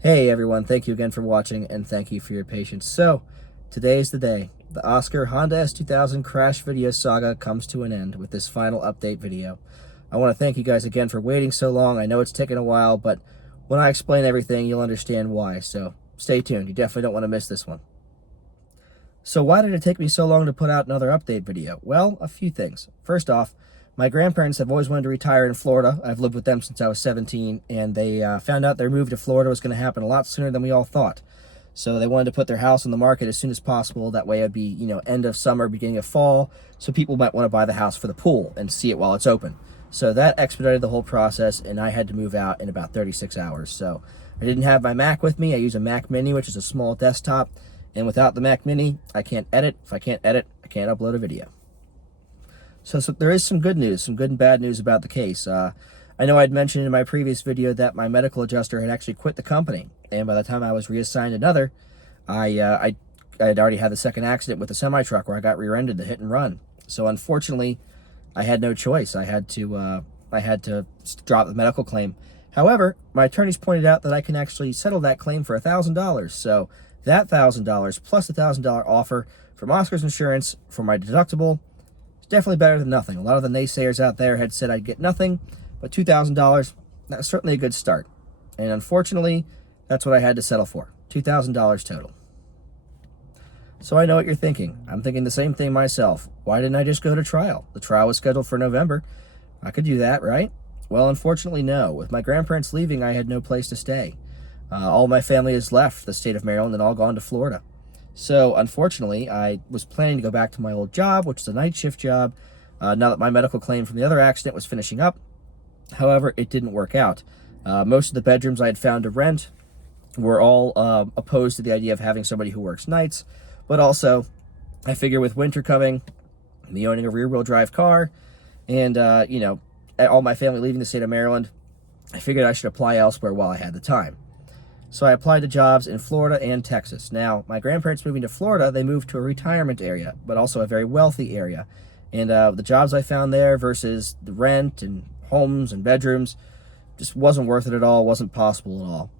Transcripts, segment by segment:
Hey everyone, thank you again for watching and thank you for your patience. So, today is the day. The Oscar Honda S2000 Crash Video Saga comes to an end with this final update video. I want to thank you guys again for waiting so long. I know it's taken a while, but when I explain everything, you'll understand why. So, stay tuned. You definitely don't want to miss this one. So why did it take me so long to put out another update video? Well, a few things. First off, my grandparents have always wanted to retire in Florida. I've lived with them since I was 17, and they found out their move to Florida was going to happen a lot sooner than we all thought. So they wanted to put their house on the market as soon as possible. That way it'd be, end of summer, beginning of fall, so people might want to buy the house for the pool and see it while it's open. So that expedited the whole process, and I had to move out in about 36 hours. So I didn't have my Mac with me. I use a Mac Mini, which is a small desktop. And without the Mac Mini, I can't edit. If I can't edit, I can't upload a video. So there is some good news, some good and bad news about the case. I know I'd mentioned in my previous video that my medical adjuster had actually quit the company. And by the time I was reassigned another, I had already had the second accident with a semi-truck where I got rear-ended, the hit and run. So unfortunately, I had no choice. I had to drop the medical claim. However, my attorneys pointed out that I can actually settle that claim for $1,000. So that $1,000 plus the $1,000 offer from Oscar's Insurance for my deductible is definitely better than nothing. A lot of the naysayers out there had said I'd get nothing, but $2,000, that's certainly a good start. And unfortunately, that's what I had to settle for, $2,000 total. So I know what you're thinking. I'm thinking the same thing myself. Why didn't I just go to trial? The trial was scheduled for November. I could do that, right? Well, unfortunately, no. With my grandparents leaving, I had no place to stay. All my family has left the state of Maryland and all gone to Florida. So, unfortunately, I was planning to go back to my old job, which is a night shift job, now that my medical claim from the other accident was finishing up. However, it didn't work out. Most of the bedrooms I had found to rent were all opposed to the idea of having somebody who works nights, but also, I figure with winter coming, me owning a rear-wheel drive car, and, all my family leaving the state of Maryland, I figured I should apply elsewhere while I had the time. So I applied to jobs in Florida and Texas. Now, my grandparents moving to Florida, they moved to a retirement area, but also a very wealthy area. And the jobs I found there versus the rent and homes and bedrooms just wasn't worth it at all, wasn't possible at all.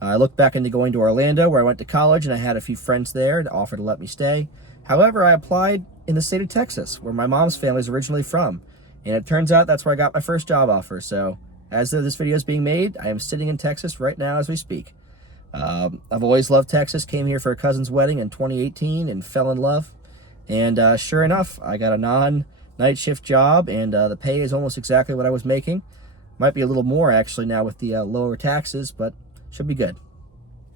I looked back into going to Orlando, where I went to college, and I had a few friends there that offered to let me stay. However, I applied in the state of Texas, where my mom's family is originally from. And it turns out that's where I got my first job offer. So as this video is being made, I am sitting in Texas right now as we speak. I've always loved Texas, came here for a cousin's wedding in 2018 and fell in love. And sure enough, I got a non-night shift job, and the pay is almost exactly what I was making. Might be a little more actually now with the lower taxes, but should be good.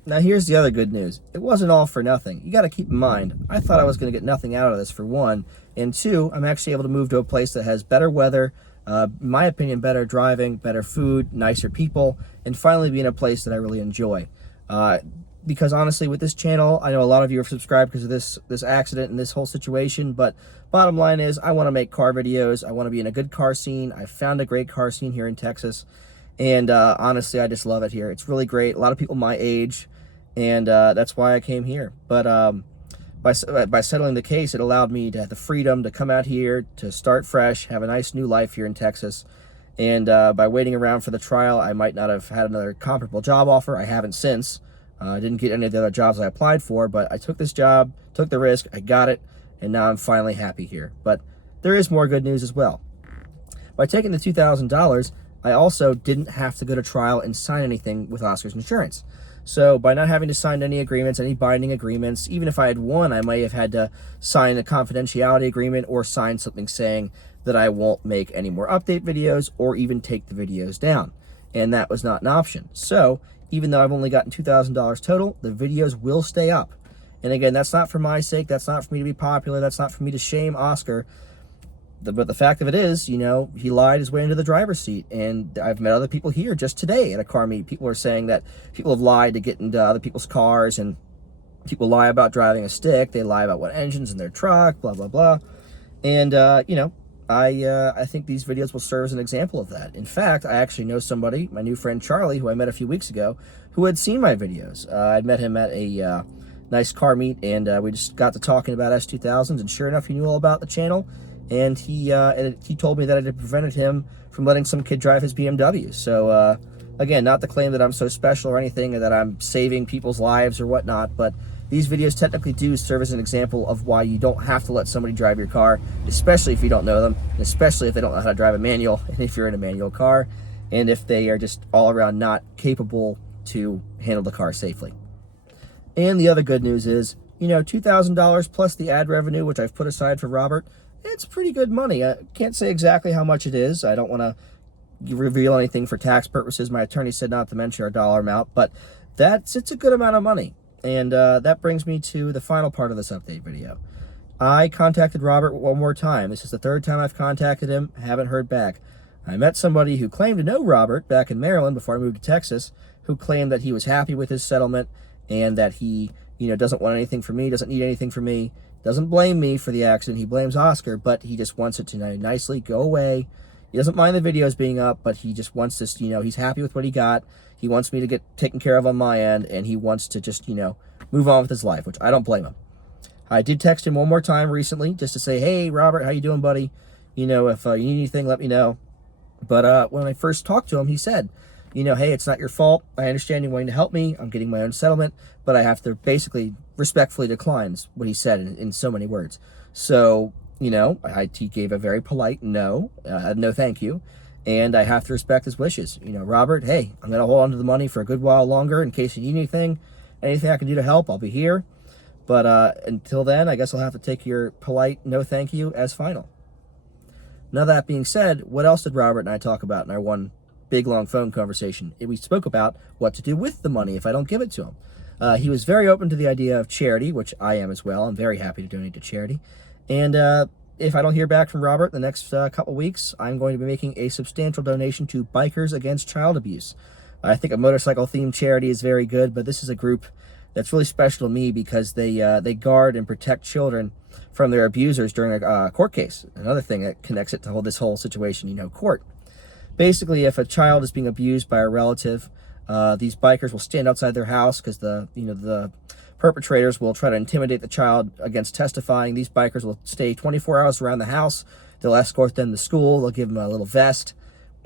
Now here's the other good news. It wasn't all for nothing. You got to keep in mind, I thought I was going to get nothing out of this for one, and two, I'm actually able to move to a place that has better weather, in my opinion, better driving, better food, nicer people, and finally be in a place that I really enjoy. Because honestly, with this channel, I know a lot of you are subscribed because of this accident and this whole situation, but bottom line is I want to make car videos. I want to be in a good car scene. I found a great car scene here in Texas, and honestly, I just love it here. It's really great. A lot of people my age, and that's why I came here. But by settling the case, it allowed me to have the freedom to come out here, to start fresh, have a nice new life here in Texas. And by waiting around for the trial, I might not have had another comparable job offer. I haven't since. I didn't get any of the other jobs I applied for, but I took this job, took the risk, I got it, and now I'm finally happy here. But there is more good news as well. By taking the $2,000, I also didn't have to go to trial and sign anything with Oscar's Insurance. So by not having to sign any agreements, any binding agreements, even if I had won, I might have had to sign a confidentiality agreement or sign something saying that I won't make any more update videos or even take the videos down. And that was not an option. So even though I've only gotten $2,000 total, the videos will stay up. And again, that's not for my sake. That's not for me to be popular. That's not for me to shame Oscar. But the fact of it is, he lied his way into the driver's seat. And I've met other people here just today at a car meet. People are saying that people have lied to get into other people's cars, and people lie about driving a stick. They lie about what engine's in their truck, blah, blah, blah. And, I think these videos will serve as an example of that. In fact, I actually know somebody, my new friend Charlie, who I met a few weeks ago, who had seen my videos. I'd met him at a nice car meet, and we just got to talking about S2000s, and sure enough, he knew all about the channel. And he told me that it had prevented him from letting some kid drive his BMW. So Again, not to claim that I'm so special or anything, or that I'm saving people's lives or whatnot, but these videos technically do serve as an example of why you don't have to let somebody drive your car, especially if you don't know them, and especially if they don't know how to drive a manual, and if you're in a manual car, and if they are just all around not capable to handle the car safely. And the other good news is, you know, $2,000 plus the ad revenue, which I've put aside for Robert, it's pretty good money. I can't say exactly how much it is. I don't want to reveal anything for tax purposes. My attorney said not to mention our dollar amount, but it's a good amount of money. And that brings me to the final part of this update video. I contacted Robert one more time. This is the third time I've contacted him. Haven't heard back. I met somebody who claimed to know Robert back in Maryland before I moved to Texas, who claimed that he was happy with his settlement and that he, you know, doesn't want anything from me, doesn't need anything from me, doesn't blame me for the accident. He blames Oscar, but he just wants it to nicely go away. He doesn't mind the videos being up, but he just wants this, you know, he's happy with what he got. He wants me to get taken care of on my end, and he wants to just, you know, move on with his life, which I don't blame him. I did text him one more time recently just to say, hey, Robert, how you doing, buddy? You know, if you need anything, let me know. But when I first talked to him, he said, you know, hey, it's not your fault. I understand you're wanting to help me. I'm getting my own settlement, but I have to basically respectfully decline, is what he said in so many words. So, you know, he gave a very polite no thank you, and I have to respect his wishes. You know, Robert, hey, I'm going to hold on to the money for a good while longer in case you need anything I can do to help, I'll be here. But until then, I guess I'll have to take your polite no thank you as final. Now, that being said, what else did Robert and I talk about in our one big, long phone conversation? We spoke about what to do with the money if I don't give it to him. He was very open to the idea of charity, which I am as well. I'm very happy to donate to charity. And if I don't hear back from Robert in the next couple weeks, I'm going to be making a substantial donation to Bikers Against Child Abuse. I think a motorcycle-themed charity is very good, but this is a group that's really special to me because they guard and protect children from their abusers during a court case. Another thing that connects it to this whole situation, you know, court. Basically, if a child is being abused by a relative, these bikers will stand outside their house because the perpetrators will try to intimidate the child against testifying. These bikers will stay 24 hours around the house. They'll escort them to school. They'll give them a little vest,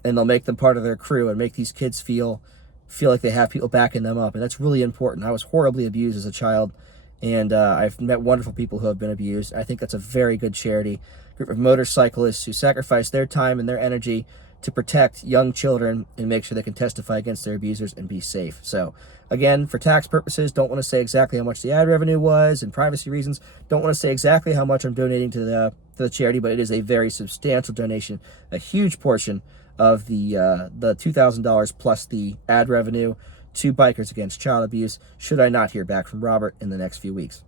and they'll make them part of their crew and make these kids feel like they have people backing them up. And that's really important. I was horribly abused as a child, and I've met wonderful people who have been abused. I think that's a very good charity. A group of motorcyclists who sacrifice their time and their energy to protect young children and make sure they can testify against their abusers and be safe. So, again, for tax purposes, don't want to say exactly how much the ad revenue was, and privacy reasons, don't want to say exactly how much I'm donating to the charity, but it is a very substantial donation, a huge portion of the $2,000 plus the ad revenue to Bikers Against Child Abuse, should I not hear back from Robert in the next few weeks.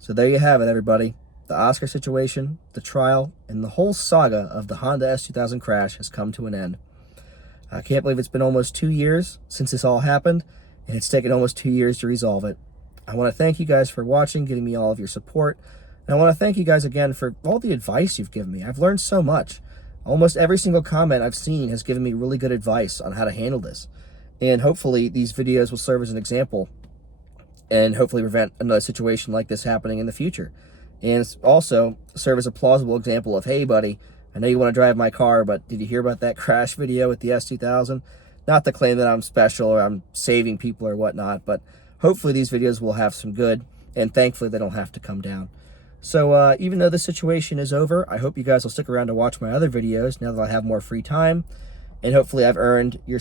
So there you have it, everybody. The Oscar situation, the trial, and the whole saga of the Honda S2000 crash has come to an end. I can't believe it's been almost 2 years since this all happened, and it's taken almost 2 years to resolve it. I want to thank you guys for watching, giving me all of your support, and I want to thank you guys again for all the advice you've given me. I've learned so much. Almost every single comment I've seen has given me really good advice on how to handle this. And hopefully these videos will serve as an example and hopefully prevent another situation like this happening in the future. And also serve as a plausible example of, hey, buddy, I know you want to drive my car, but did you hear about that crash video with the S2000? Not to claim that I'm special or I'm saving people or whatnot, but hopefully these videos will have some good, and thankfully they don't have to come down. So even though this situation is over, I hope you guys will stick around to watch my other videos now that I have more free time, and hopefully I've earned your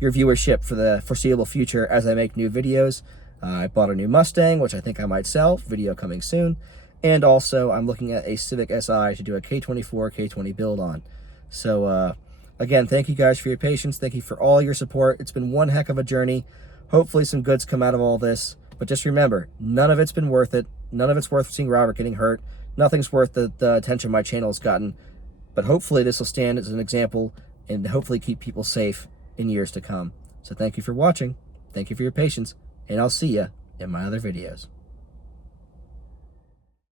viewership for the foreseeable future as I make new videos. I bought a new Mustang, which I think I might sell, video coming soon, and also I'm looking at a Civic Si to do a K24, K20 build on. So again, thank you guys for your patience. Thank you for all your support. It's been one heck of a journey. Hopefully some goods come out of all this. But just remember, none of it's been worth it. None of it's worth seeing Robert getting hurt. Nothing's worth the attention my channel's gotten. But hopefully this will stand as an example and hopefully keep people safe in years to come. So thank you for watching. Thank you for your patience. And I'll see you in my other videos.